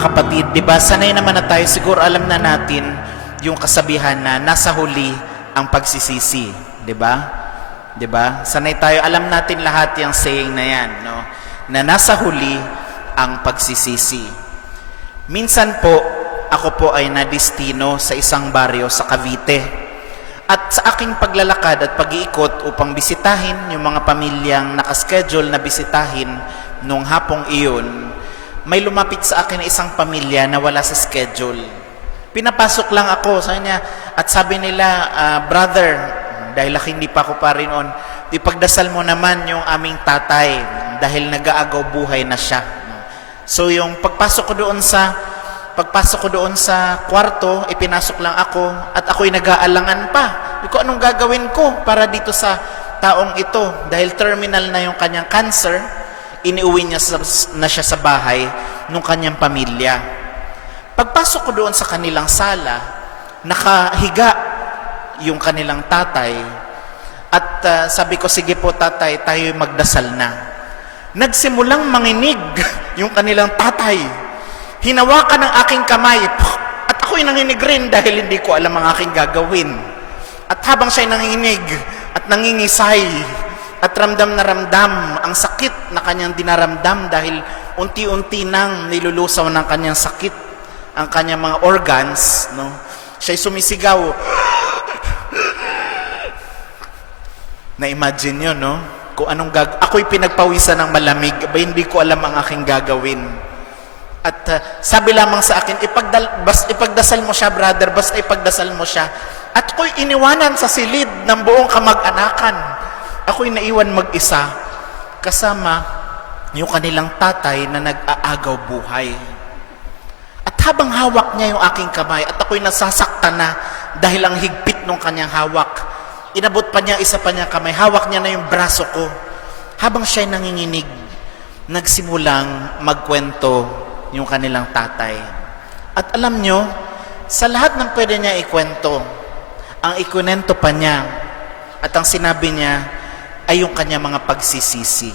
Mga kapatid, di ba, sanay naman na tayo, siguro alam na natin yung kasabihan na nasa huli ang pagsisisi, di ba? Di ba? Sanay tayo, alam natin lahat yung saying na yan, no? Na nasa huli ang pagsisisi. Minsan po, ako po ay nadistino sa isang baryo sa Cavite. At sa aking paglalakad at pag-iikot upang bisitahin yung mga pamilyang nakaschedule na bisitahin nung hapong iyon, may lumapit sa akin na isang pamilya na wala sa schedule. Pinapasok lang ako sa kanya at sabi nila, brother, dahil hindi pa ako pa rin on, ipagdasal mo naman yung aming tatay dahil nag-aagaw buhay na siya. So yung pagpasok ko doon sa kwarto, ipinasok lang ako at ako'y nag-aalangan pa. Hindi ko anong gagawin ko para dito sa taong ito dahil terminal na yung kanyang cancer. Iniuwi niya na siya sa bahay ng kanyang pamilya. Pagpasok ko doon sa kanilang sala, nakahiga yung kanilang tatay at sabi ko, sige po tatay, tayo magdasal na. Nagsimulang manginig yung kanilang tatay. Hinawakan ng aking kamay at ako'y nanginig rin dahil hindi ko alam ang aking gagawin. At habang siya'y nanginig at nangingisay, at ramdam na ramdam ang sakit na kanyang dinaramdam dahil unti-unti nang nilulusaw ng kanyang sakit ang kanyang mga organs, no? Siya'y sumisigaw. Na-imagine yun, no? Kung anong ako'y pinagpawisan ng malamig, hindi ko alam ang aking gagawin. At sabi lamang sa akin, ipagdasal mo siya, brother, basta ipagdasal mo siya. At ako'y iniwanan sa silid ng buong kamag-anakan. Ako'y naiwan mag-isa kasama yung kanilang tatay na nag-aagaw buhay. At habang hawak niya yung aking kamay at ako'y nasasaktan na dahil ang higpit ng kanyang hawak, inabot pa niya isa pa niya kamay, hawak niya na yung braso ko. Habang siya'y nanginginig, nagsimulang magkwento yung kanilang tatay. At alam nyo, sa lahat ng pwede niya ikwento, ang ikunento pa niya at ang sinabi niya ay yung kanya mga pagsisisi.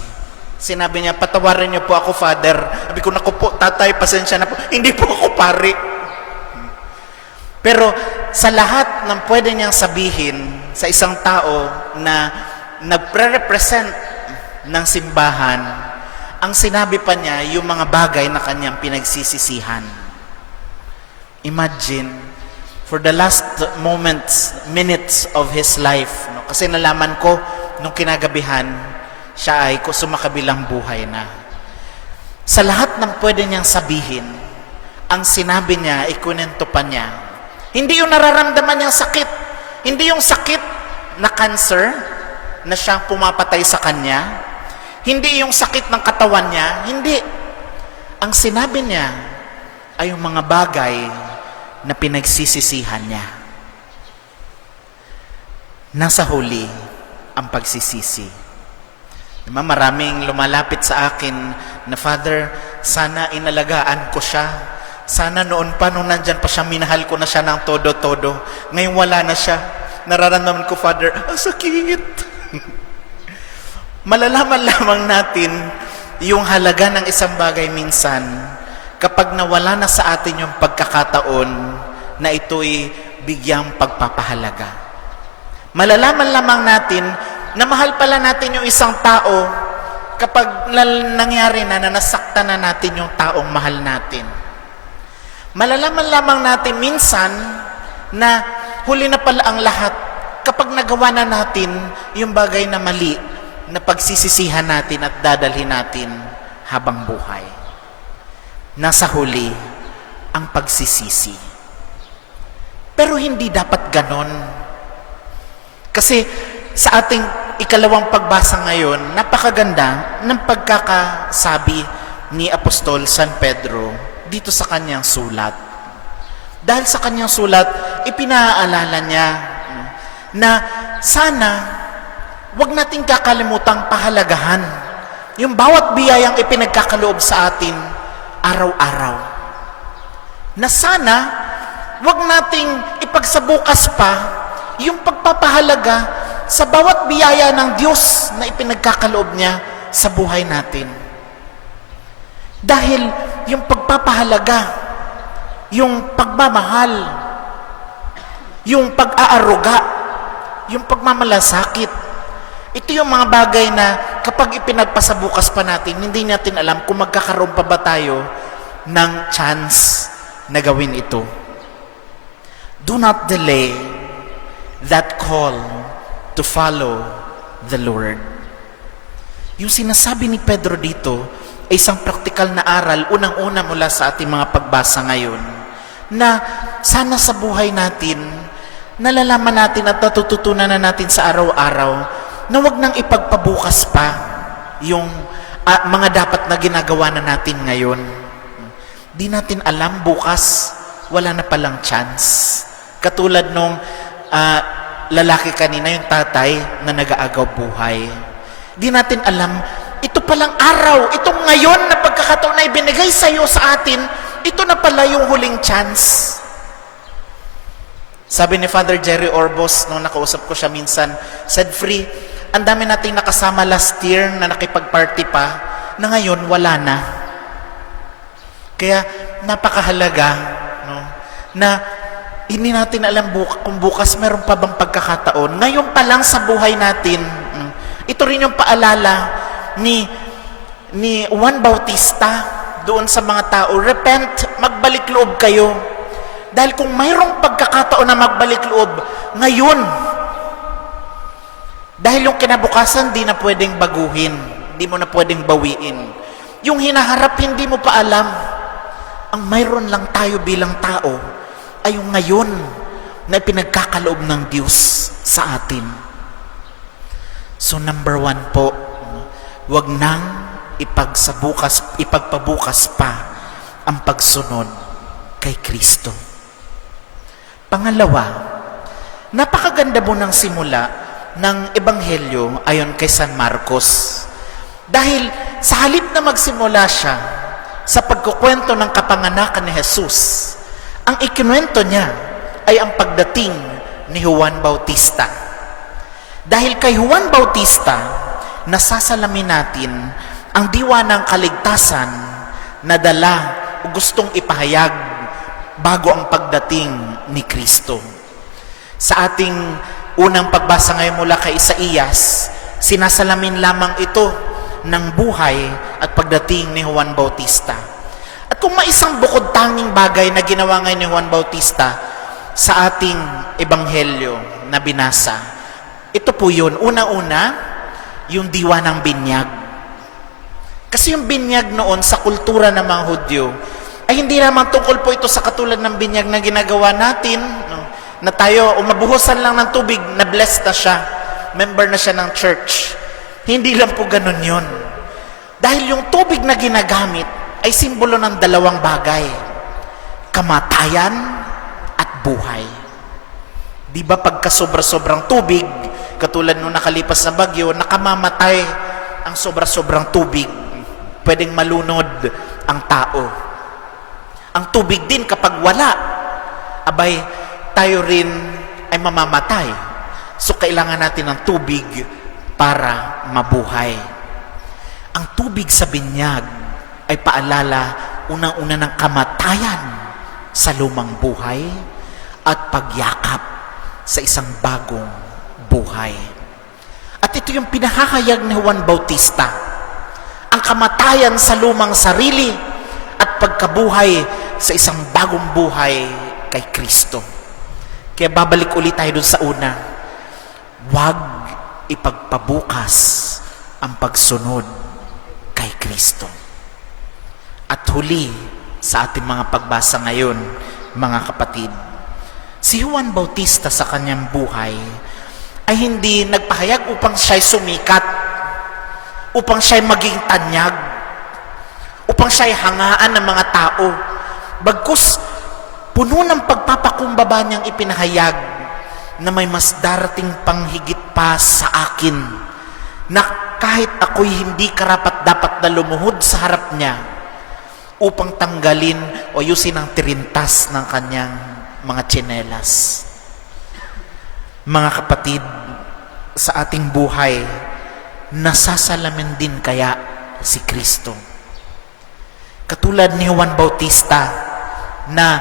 Sinabi niya, patawarin niyo po ako, Father. Sabi ko, naku po, tatay, pasensya na po. Hindi po ako pari. Pero sa lahat ng pwede niyang sabihin sa isang tao na nagpre-represent ng simbahan, ang sinabi pa niya yung mga bagay na kanyang pinagsisisihan. Imagine, for the last minutes of his life, no? Kasi nalaman ko, nung kinagabihan, siya ay sumakabilang buhay na. Sa lahat ng pwede niyang sabihin, ang sinabi niya, ikunento pa niya, hindi yung nararamdaman niyang sakit, hindi yung sakit na cancer, na siyang pumapatay sa kanya, hindi yung sakit ng katawan niya, hindi. Ang sinabi niya ay yung mga bagay na pinagsisisihan niya. Nasa huli ang pagsisisi. Diba, maraming lumalapit sa akin na, Father, sana inalagaan ko siya. Sana noon pa, nung nandyan pa siya, minahal ko na siya ng todo-todo. Ngayon wala na siya. Nararamdaman ko, Father, ang sakit. Malalaman lamang natin yung halaga ng isang bagay minsan kapag nawala na sa atin yung pagkakataon na ito'y bigyang pagpapahalaga. Malalaman lamang natin na mahal pala natin yung isang tao kapag nangyari na nasaktan na natin yung taong mahal natin. Malalaman lamang natin minsan na huli na pala ang lahat kapag nagawa na natin yung bagay na mali na pagsisisihan natin at dadalhin natin habang buhay. Nasa huli ang pagsisisi. Pero hindi dapat ganon. Kasi sa ating ikalawang pagbasa ngayon, napakaganda ng pagkakasabi ni Apostol San Pedro dito sa kanyang sulat. Dahil sa kanyang sulat, ipinaalala niya na sana wag nating kakalimutang pahalagahan yung bawat biyayang ipinagkakaloob sa atin araw-araw. Na sana wag nating ipagsabukas pa yung pagpapahalaga sa bawat biyaya ng Diyos na ipinagkakaloob niya sa buhay natin. Dahil yung pagpapahalaga, yung pagmamahal, yung pag-aaruga, yung pagmamalasakit. Ito yung mga bagay na kapag ipinagpasabukas pa natin, hindi natin alam kung magkakaroon pa ba tayo ng chance na gawin ito. Do not delay that call to follow the Lord. Yung sinasabi ni Pedro dito ay isang praktikal na aral, unang-una mula sa ating mga pagbasa ngayon, na sana sa buhay natin, nalalaman natin at natututunan na natin sa araw-araw na wag nang ipagpabukas pa yung mga dapat na ginagawa na natin ngayon. Di natin alam, bukas wala na palang chance. Katulad nung lalaki kanina, yung tatay na nag-aagaw buhay. Di natin alam, ito palang araw, itong ngayon na pagkakataon na ibinigay sa iyo sa atin, ito na pala yung huling chance. Sabi ni Father Jerry Orbos, nung nakausap ko siya minsan, said, Free, ang dami nating nakasama last year na nakipag-party pa, na ngayon wala na. Kaya napakahalaga, no, na hindi natin alam kung bukas meron pa bang pagkakataon. Ngayon pa lang sa buhay natin, ito rin yung paalala ni Juan Bautista doon sa mga tao, repent, magbalik loob kayo. Dahil kung mayroong pagkakataon na magbalik loob, ngayon. Dahil yung kinabukasan, di na pwedeng baguhin. Di mo na pwedeng bawiin. Yung hinaharap, hindi mo pa alam. Ang mayroon lang tayo bilang tao, ay yung ngayon na pinagkakaloob ng Diyos sa atin. So number 1 po, wag nang ipagpabukas pa ang pagsunod kay Kristo. Pangalawa, napakaganda mo ng simula ng Ebanghelyo ayon kay San Marcos. Dahil sa halip na magsimula siya sa pagkukwento ng kapanganakan ni Jesus, ang ikinuwento niya ay ang pagdating ni Juan Bautista. Dahil kay Juan Bautista, nasasalamin natin ang diwa ng kaligtasan na dala o gustong ipahayag bago ang pagdating ni Kristo. Sa ating unang pagbasa ngayon mula kay Isaías, sinasalamin lamang ito ng buhay at pagdating ni Juan Bautista. At kung maisang bukod tanging bagay na ginawa ngayon ni Juan Bautista sa ating ebanghelyo na binasa, ito po yun. Una-una, yung diwa ng binyag. Kasi yung binyag noon sa kultura ng mga Hudyo, ay hindi naman tungkol po ito sa katulad ng binyag na ginagawa natin, no? Na tayo, mabuhusan lang ng tubig, na blessed na siya, member na siya ng church. Hindi lang po ganun yun. Dahil yung tubig na ginagamit ay simbolo ng dalawang bagay, kamatayan at buhay. Di ba pagka sobra-sobrang tubig, katulad nung nakalipas na bagyo, nakamamatay ang sobra-sobrang tubig, pwedeng malunod ang tao. Ang tubig din kapag wala, abay, tayo rin ay mamamatay. So, kailangan natin ng tubig para mabuhay. Ang tubig sa binyag ay paalala unang-una ng kamatayan sa lumang buhay at pagyakap sa isang bagong buhay. At ito yung pinahahayag ni Juan Bautista. Ang kamatayan sa lumang sarili at pagkabuhay sa isang bagong buhay kay Kristo. Kaya babalik ulit tayo dun sa una. Huwag ipagpabukas ang pagsunod kay Kristo. At huli sa ating mga pagbasa ngayon, mga kapatid, si Juan Bautista sa kanyang buhay ay hindi nagpahayag upang siya'y sumikat, upang siya'y maging tanyag, upang siya'y hangaan ng mga tao. Bagkus, puno ng pagpapakumbaba niyang ipinahayag na may mas darating pang higit pa sa akin, na kahit ako'y hindi karapat-dapat na lumuhod sa harap niya upang tanggalin o ayusin ang tirintas ng kanyang mga tsinelas. Mga kapatid, sa ating buhay, nasasalamin din kaya si Kristo. Katulad ni Juan Bautista na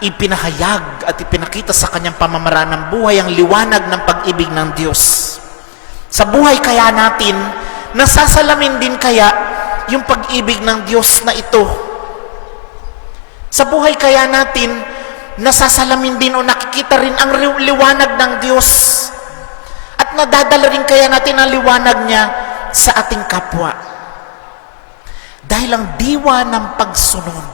ipinahayag at ipinakita sa kanyang pamamaraan ng buhay ang liwanag ng pag-ibig ng Diyos. Sa buhay kaya natin, nasasalamin din kaya yung pag-ibig ng Diyos na ito. Sa buhay kaya natin, nasasalamin din o nakikita rin ang liwanag ng Diyos. At nadadala rin kaya natin ang liwanag niya sa ating kapwa. Dahil ang diwa ng pagsunod,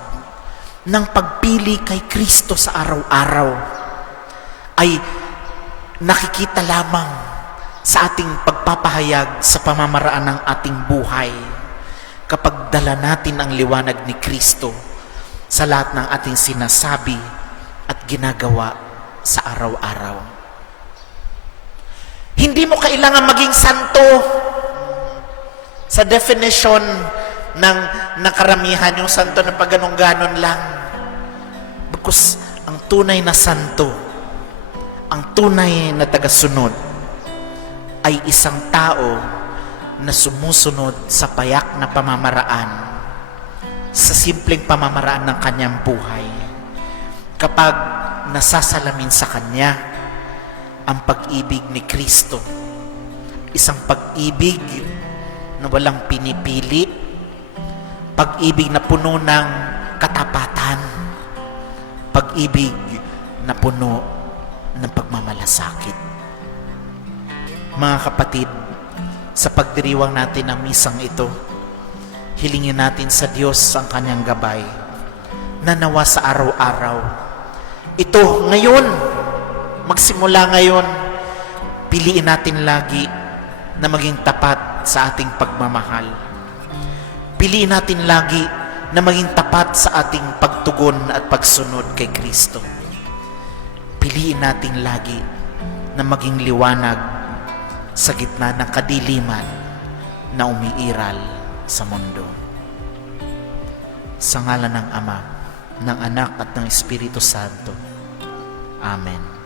ng pagpili kay Kristo sa araw-araw, ay nakikita lamang sa ating pagpapahayag sa pamamaraan ng ating buhay kapag dala natin ang liwanag ni Kristo sa lahat ng ating sinasabi at ginagawa sa araw-araw. Hindi mo kailangan maging santo. Sa definition ng karamihan, yung santo na pagganong-ganon lang. Because ang tunay na santo, ang tunay na tagasunod, ay isang tao na sumusunod sa payak na pamamaraan, sa simpleng pamamaraan ng kanyang buhay. Kapag nasasalamin sa kanya ang pag-ibig ni Kristo, isang pag-ibig na walang pinipili, pag-ibig na puno ng katapatan, pag-ibig na puno ng pagmamalasakit. Mga kapatid, sa pagdiriwang natin ng misang ito, hilingin natin sa Diyos ang kanyang gabay na nawa sa araw-araw. Ito, ngayon, magsimula ngayon, piliin natin lagi na maging tapat sa ating pagmamahal. Piliin natin lagi na maging tapat sa ating pagtugon at pagsunod kay Kristo. Piliin natin lagi na maging liwanag sa gitna ng kadiliman na umiiral sa mundo. Sa ngalan ng Ama, ng Anak at ng Espiritu Santo. Amen.